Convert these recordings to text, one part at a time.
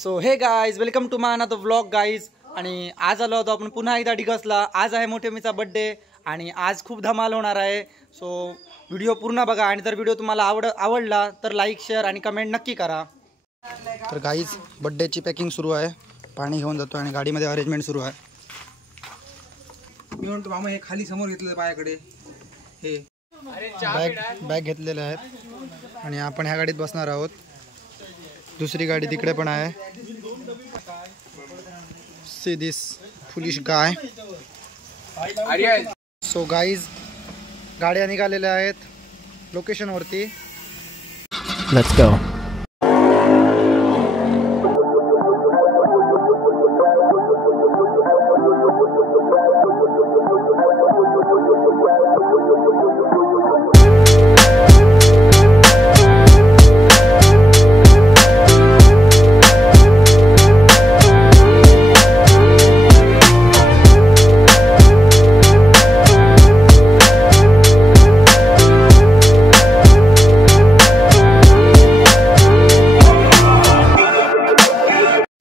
So hey guys welcome to my another vlog guys. आणि आज आलो होतो आपण पुन्हा एकदा डिगसला। आज आहे मोठे मीचा बर्थडे आणि आज खूप धमाल होणार आहे। सो व्हिडिओ पूर्ण बघा आणि जर व्हिडिओ तुम्हाला आवडला तर लाईक शेअर आणि कमेंट नक्की करा। तर गाईज बर्थडेची पॅकिंग सुरू आहे, पाणी घेऊन जातो आणि गाडीमध्ये अरेंजमेंट सुरू आहे। मी म्हणतो मामा हे खाली समोर घेतलं पायाकडे हे बॅग घेतलेले आहेत आणि आपण ह्या गाडीत बसणार आहोत। दुसरी गाडी तिकडे पण आहे। See this foolish guy. So guys गाड्या निघालेल्या आहेत लोकेशन वरती। Let's go.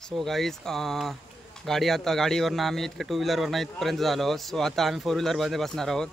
सो गाईज गाडीवरनं आम्ही इतकं टू व्हीलरवरनं इथपर्यंत झालो आहोत। सो आता आम्ही फोर व्हीलरमध्ये बसणार आहोत।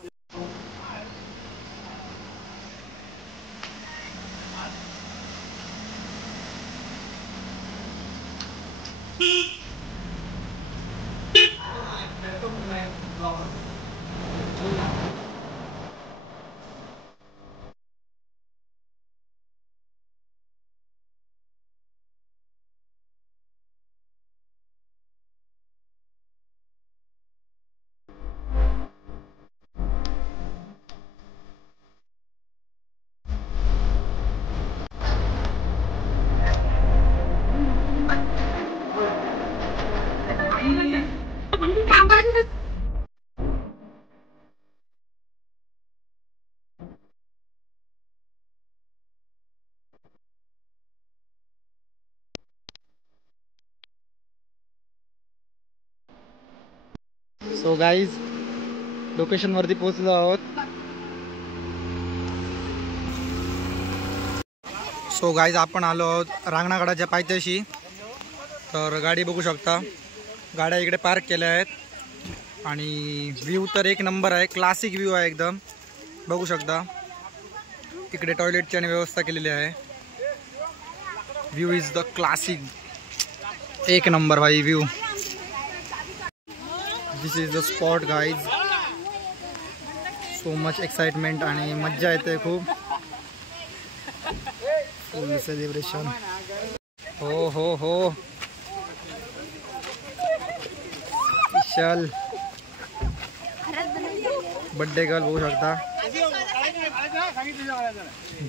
सो गाईज लोकेशन वरती पोहोचलो आहोत। सो गाईज आपण आलो आहोत रांगणागडाच्या पायथ्याशी। तर गाडी बघू शकता, गाड्या इकडे पार्क केल्या आहेत आणि व्ह्यू तर एक नंबर आहे, क्लासिक व्ह्यू आहे एकदम। बघू शकता इकडे टॉयलेटची आणि व्यवस्था केलेली आहे। व्ह्यू इज द क्लासिक, एक नंबर भाई view. This is the spot guys. So much excitement आणि मज्जा येते खूप। फुल सेलिब्रेशन। हो हो हो विशाल बर्थडे गर्ल बघू शकता,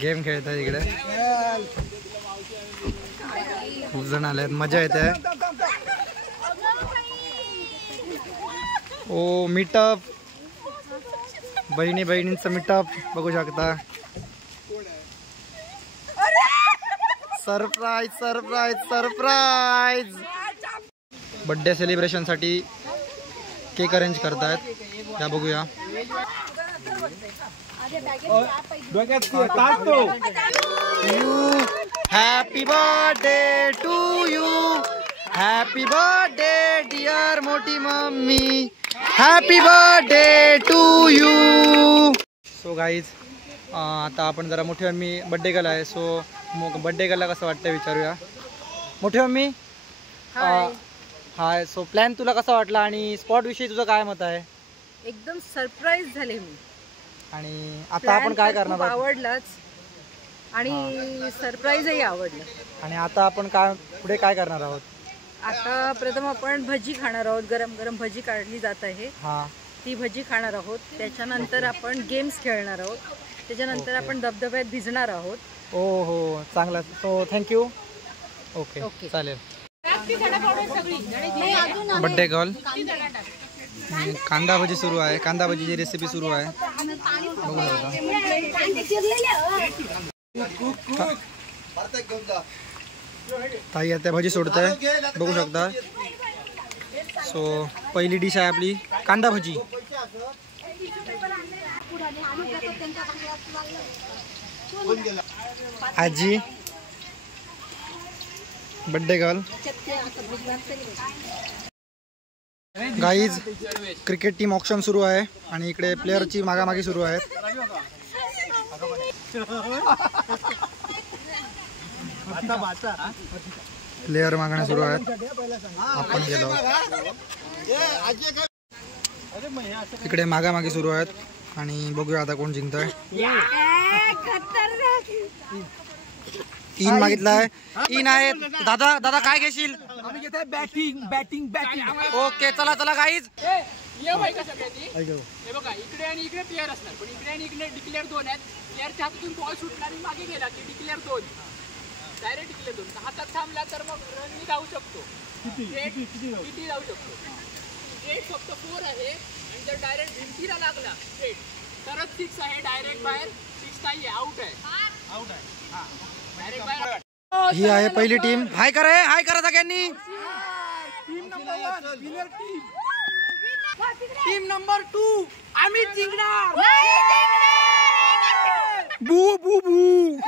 गेम खेळत आहे इकडे। खूप जण आले आहेत, मजा येते। ओ मीटअप, बहिणींचं मीटअप बघू शकता। Surprise surprise surprise. Birthday celebration साठी केक अरेंज करतायत, या बघूया। Happy birthday to you, happy birthday dear मोठी mummy, happy birthday to you. So guys आता आपण जरा मोठी मम्मी बर्थडे गर्ल आहे। सो बर्थडे गर्लला कसं वाटतं विचारूया। मोठी मम्मी हाय। सो प्लॅन तुला कसा वाटला आणि स्पॉट विषयी तुझं काय मत आहे? एकदम सरप्राईज झाले मी आणि आता आपण काय करणार आहोत? आवडलाच आणि सरप्राईजही आवडलं। आणि आता आपण पुढे काय करणार आहोत? आता प्रथम आपण भजी खाणार आहोत, गरम गरम भजी काढली जात आहे, ती भजी खाणार आहोत। त्याच्यानंतर आपण गेम्स खेळणार आहोत, त्याच्यानंतर आपण धबधब्यात भिजणार आहोत। ओ हो चांगला। So thank you. ओके ओके चालेल। बर्थडे गर्ल कांदा भजी सुरू आहे, कांदा भजीची रेसिपी सुरू आहे, बघू शकता। ताई आता भजी सोडत आहे, बघू शकता। सो पहिली डिश आहे आपली कांदा भजी। आजी birthday girl. Guys cricket team option सुरू आहे आणि इकडे प्लेअरची मागामागी सुरू आहे. प्लेयर मागण्या सुरू आहेत. आपण गेलो इकडे मागामागी सुरू आहेत आणि बघूया आता कोण जिंकतोय. इन मागितलाय. इन आहे. दादा दादा काय घेशील? Batting batting batting. ओके चला चला गाईज. बघा इकडे आणि इकडे प्लेअर असणार पण इकडे आणि इकडे डिक्लेअर 2 आहेत. प्लेअरच्या हातातून बॉल सुटणार आणि मागे गेला की डिक्लेअर 2 डायरेक्ट डिक्लेअर 2 हातात थांबला तर मग रननी जाऊ शकतो. किती जाऊ शकतो. स्ट्रेट फक्त 4 आहे आणि जर डायरेक्ट भिंतीला लागला स्ट्रेट तरच 6 आहे. डायरेक्ट बाहेर 6 नाही आउट आहे. आउट आहे. हा डायरेक्ट बाहेर. ही आहे पहिली टीम. हाय करा सगळ्यांनी. टीम नंबर 2 आम्ही जिंकणार. बू बू बू.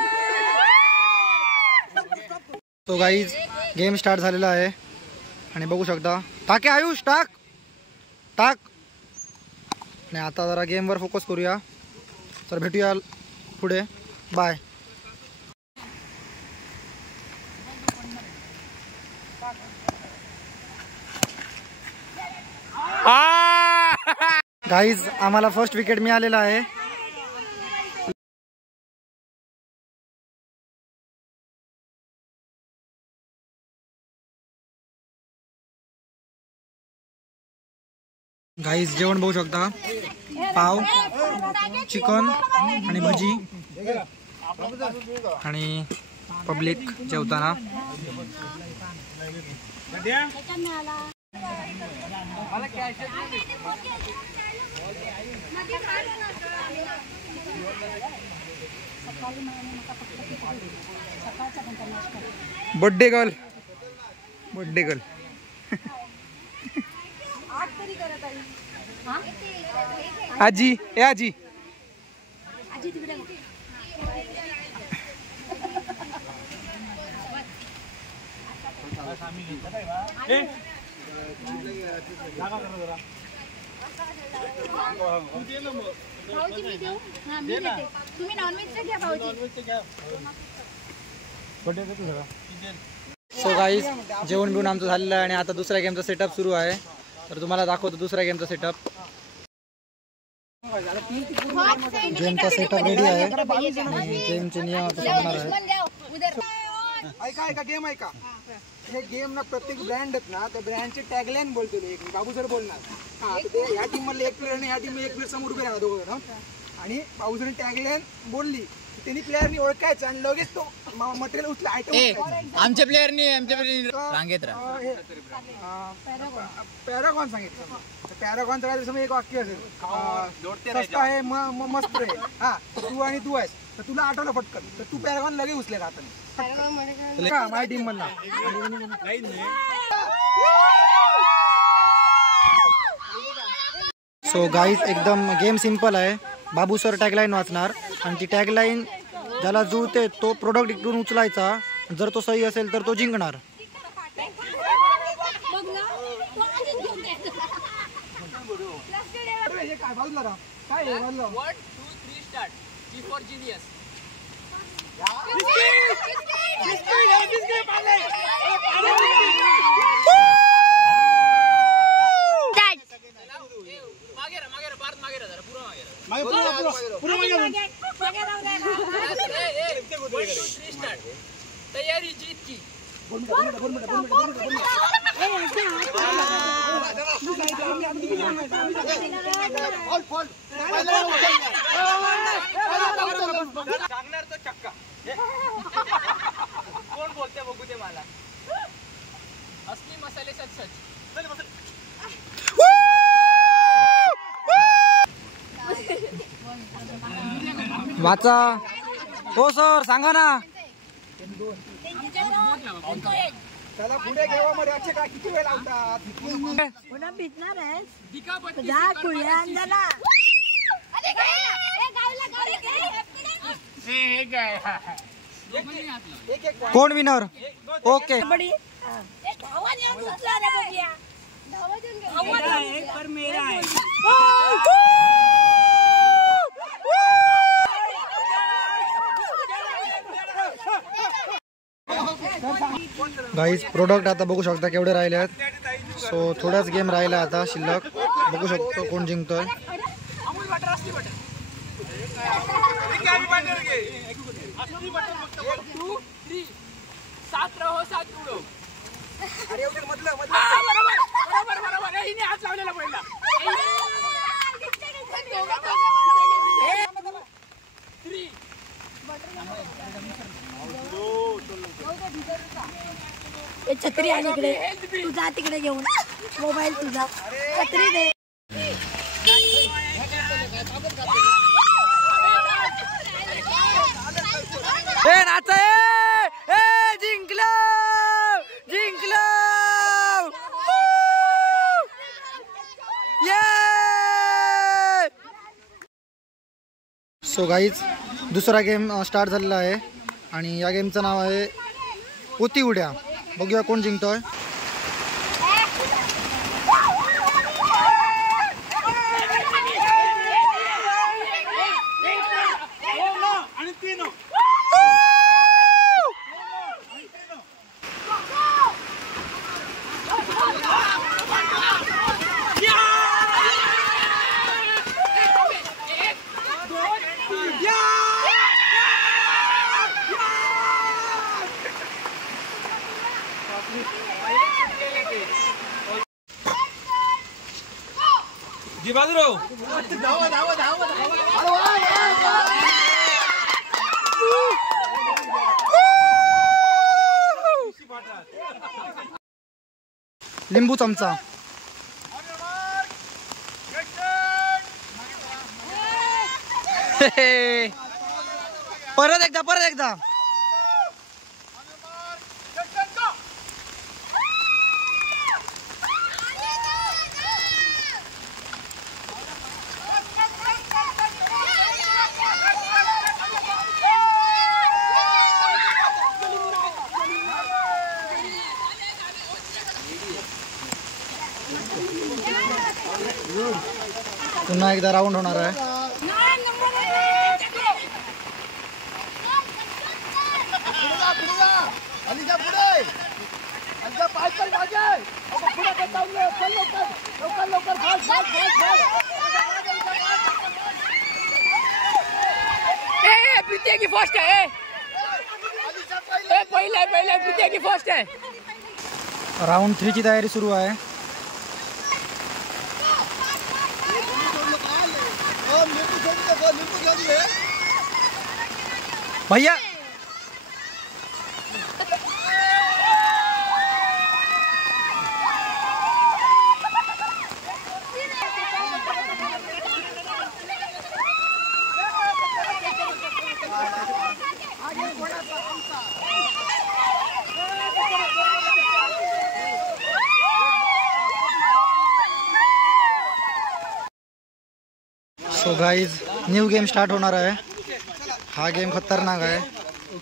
तो गाईज गेम स्टार्ट झालेला आहे आणि बघू शकता. टाके आयुष टाक टाक. आणि आता जरा गेमवर फोकस करूया. तर भेटूया पुढे. बाय. गाईज आम्हाला फर्स्ट विकेट मिळालेला आहे. गाईज जेवण बघू शकता. पाव चिकन आणि भजी आणि पब्लिक जेवताना. Birthday girl birthday girl. आजी ए आजी. सो गाईज जेवण बिवून आमचं झालेलं आहे आणि आता दुसऱ्या गेमचा सेटअप सुरू आहे. तर तुम्हाला दाखवतो दुसऱ्या गेमचा सेटअप. गेमचा सेटअप रेडी आहे. गेमचे नियम आता सांगणार आहे. ऐका गेम ऐका. हे गेम ना प्रत्येक ब्रँड आहेत ना त्या ब्रँडचे टॅगलाईन बोलतो एक बाबू सर बोलणार. हा ते ह्या टीम मधले एक प्लेअर आणि ह्या टीम एक प्लेअर समोर उभे राहणार दोघं जण. आणि बाबू सर टॅगलाईन बोलली त्यांनी प्लेअरनी ओळखायचं आणि लगेच तो मटेरियल उचला आयटम. आमच्या प्लेअरनी रांगेत पॅरागॉन सांगितलं. पॅरागॉन जसं एक वाक्य असेल सस्ता आहे मस्त आहे. हा तू आणि तू आहेस तर तुला आठवलं पटकन तर तू पॅरागॉन लगेच उचले हाताने. माझ्या टीम मधला. सो गाईज एकदम गेम सिंपल आहे. बाबू सर टॅगलाईन वाचणार आणि ती टॅगलाईन ज्याला जुळते तो प्रोडक्ट इकडून उचलायचा. जर तो सही असेल तर तो जिंकणार. काय बाजूला राहा. काय 1 2 3 स्टार्ट. G for genius. तयारी जीत की. सांगणार तो चक्का. कोण बोलते बघू ते मला. असली मसाले सच सच. वाचा. हो सर सांगा ना. त्याला पुढे घेवा मध्ये असे काय किती वेळ लावतात. पुन्हा भिजणार आहे. कोण विनर? ओके गाईज प्रोडक्ट आता बघू शकता केवढे राहिले आहेत. सो थोडाच गेम राहिला आता शिल्लक. बघू शकतो कोण जिंकतोय. छत्री आहे इकडे, तुझा तिकडे घेऊन मोबाईल तुझा छत्री दे. सो गाईज दुसरा गेम स्टार्ट झालेला आहे आणि या गेमचं नाव आहे उती उड्या. बघूया कोण जिंकतोय. लिंबू चमचा. परत एकदा पुन्हा एकदा राऊंड होणार आहे. प्रीतिया की फर्स्ट है. पहिला प्रीतिया की फर्स्ट है. राउंड 3 ची तयारी सुरू आहे. भैया so guys new game start होणार आहे. हा गेम खतरनाक आहे.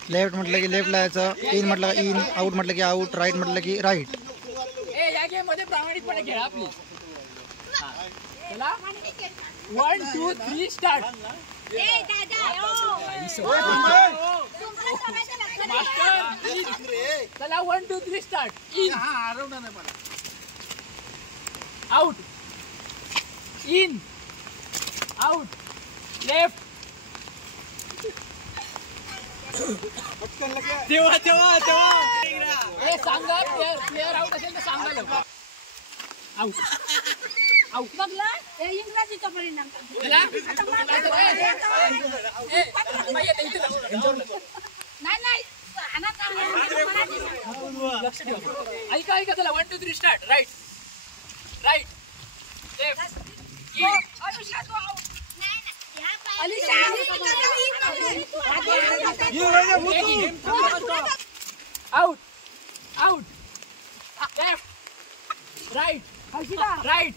लेफ्ट म्हटलं की लेफ्ट लावायचं, इन म्हटलं की इन, आउट म्हटलं की आउट, राईट म्हटलं की राईट. या गेम मध्ये प्रामाणिकपणे खेळा प्लीज. चला 1 2 3 स्टार्ट. चला 1 2 3 start. In out, in out, left. तेव्हा सांगा प्लेयर आउट असेल तर सांगा लवकर. आउट आउट बघला इंग्रजीचा परिणाम. नाही ऐका चला 1 2 3 start. Right left out left right.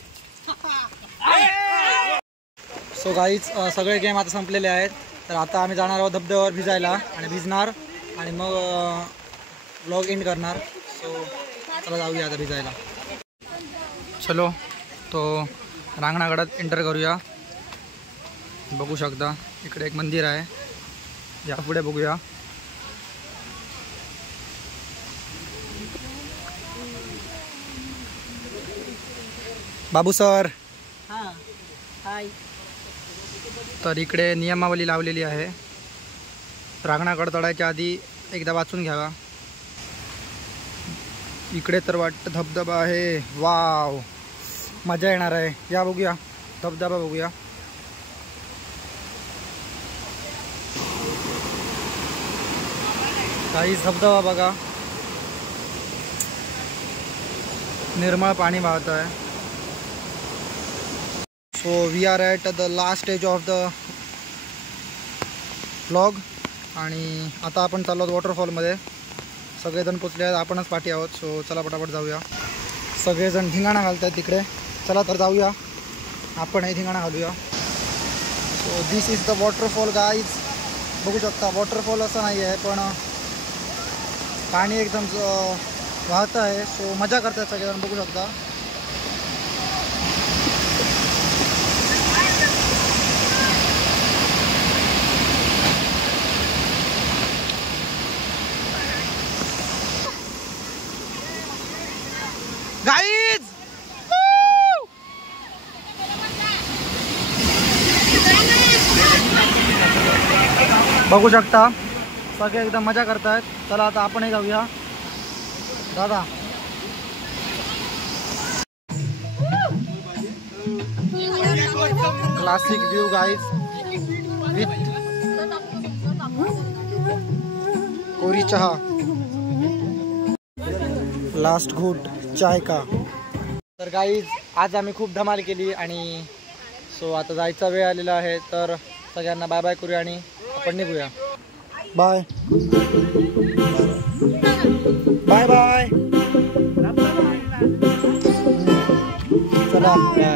So guys सगळे गेम आता संपलेले आहेत. तर आता आम्ही जाणार आहोत धबधब्यावर भिजायला आणि भिजणार आणि मग व्लॉग एंड करणार. सो चला जाऊया आता भिजायला. चलो तो रांगणागडात एंटर करूया. बघू शकता इकडे एक मंदिर आहे. या पुढे बघूया. बाबू सर. हाय. तर इकडे नियमावली लावलेली आहे. रांगणागड चढायच्या आधी एकदा वाचून घ्यावा. इकडे तर वाटतं धबधबा आहे. वाव, मजा येणार आहे. या बघूया धबधबा बघूया. काही धबधबा बघा, निर्मळ पाणी वाहत आहे. So we are at the last stage of the vlog. आणि आता आपण चाललो आहोत वॉटरफॉलमध्ये. सगळेजण पोचले आहेत, आपणच पाठी आहोत. सो चला पटापट जाऊया. सगळेजण धिंगाणा घालत आहेत तिकडे. चला तर जाऊया, आपणही धिंगाणा घालूया. So this is the waterfall guys. बघू शकता वॉटरफॉल असं नाही आहे, पण पाणी एकदम वाहत आहे. सो मजा करतात सगळेजण, बघू शकता. गाईज बघू शकता सगळे एकदम मजा करतायत. चला आता आपणही जाऊया. दादा क्लासिक व्यू गाईज विथ कोरी चहा. लास्ट घूट चाय का. तर गाईज आज आम्ही खूप धमाल केली आणि सो आता जायचा वेळ आलेला आहे. तर सगळ्यांना बाय बाय करूया आणि आपण निघूया. Bye bye bye. चला.